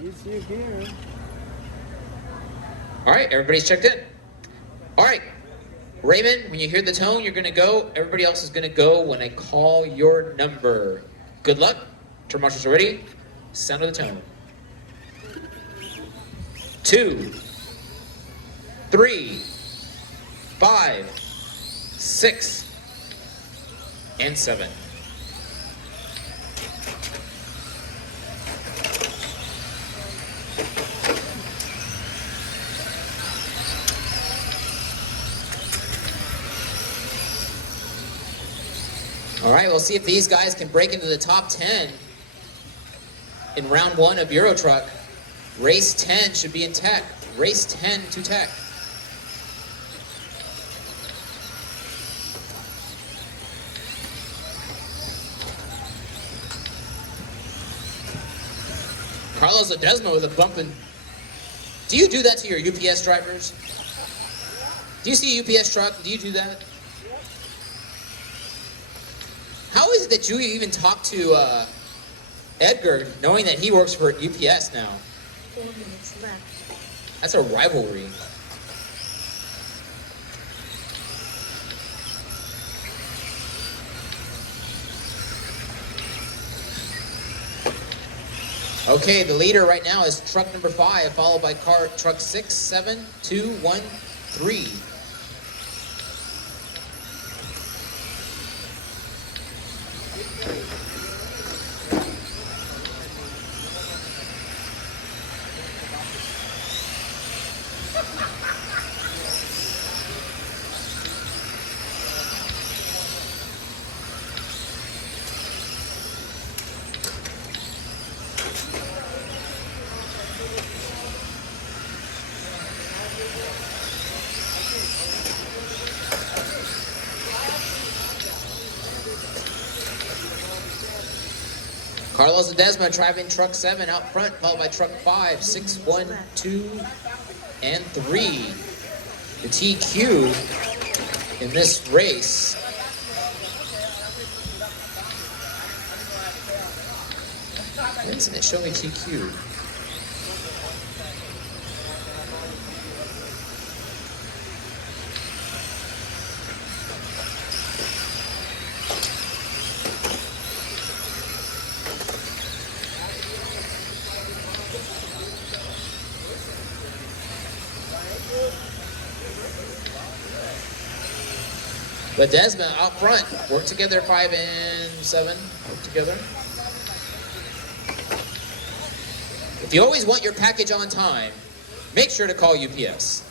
Is you here? All right, everybody's checked in. All right, Raymond, when you hear the tone, you're gonna go. Everybody else is gonna go when I call your number. Good luck. Turn marshals are ready. Sound of the tone. 2, 3, 5, 6, and 7. All right, we'll see if these guys can break into the top 10 in round 1 of Euro Truck. Race 10 should be in tech. Race 10 to tech. Carlos Ledesma with a bumping. Do you do that to your UPS drivers? Do you see a UPS truck? Do you do that? How is it that you even talk to Edgar, knowing that he works for UPS now? 4 minutes left. That's a rivalry. Okay, the leader right now is truck number 5, followed by truck 6, 7, 2, 1, 3. Carlos Ledesma driving truck 7 out front, followed by truck 5, 6, 1, 2, and 3. The TQ in this race. Why doesn't it show me TQ? Ledesma out front. Work together, 5 and 7. Work together. If you always want your package on time, make sure to call UPS.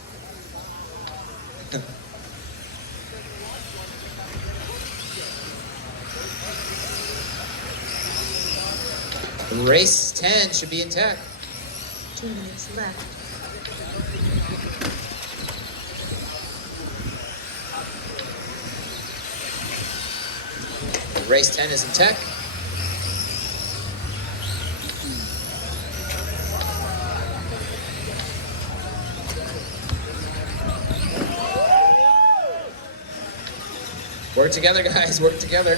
Race 10 should be in tech. 2 minutes left. Race 10 is in tech. Work together, guys. Work together.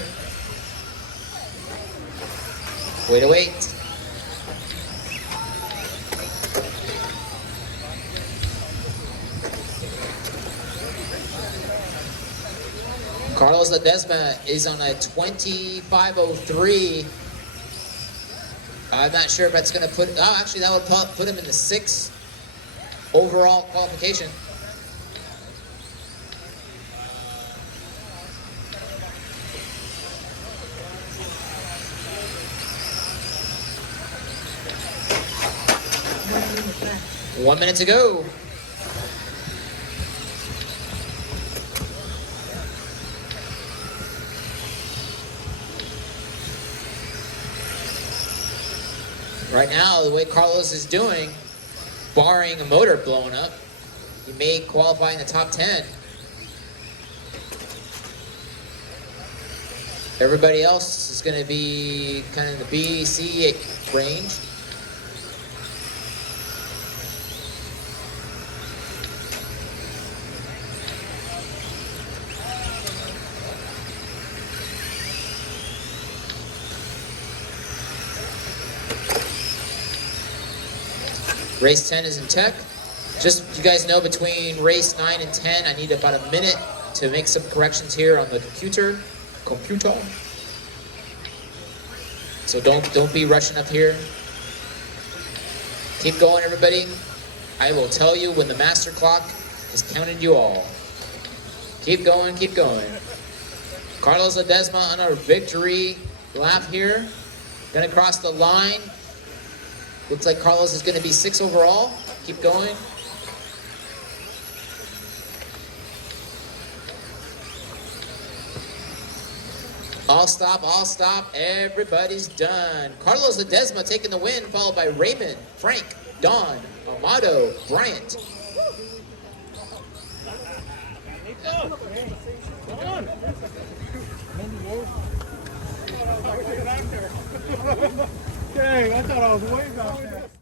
Way to wait. Carlos Ledesma is on a 25:03. I'm not sure if that's going to put... Oh, actually, that would put him in the 6th overall qualification. One minute to go. Right now, the way Carlos is doing, barring a motor blowing up, he may qualify in the top 10. Everybody else is going to be kind of in the B, C range. Race 10 is in tech. Just so you guys know, between race 9 and 10, I need about a minute to make some corrections here on the computer. So don't be rushing up here. Keep going, everybody. I will tell you when the master clock has counted you all. Keep going, keep going. Carlos Ledesma on our victory lap here. Gonna cross the line. Looks like Carlos is gonna be 6 overall. Keep going. All stop, everybody's done. Carlos Ledesma taking the win, followed by Raymond, Frank, Don, Amado, Bryant. Dang, I thought I was way back there.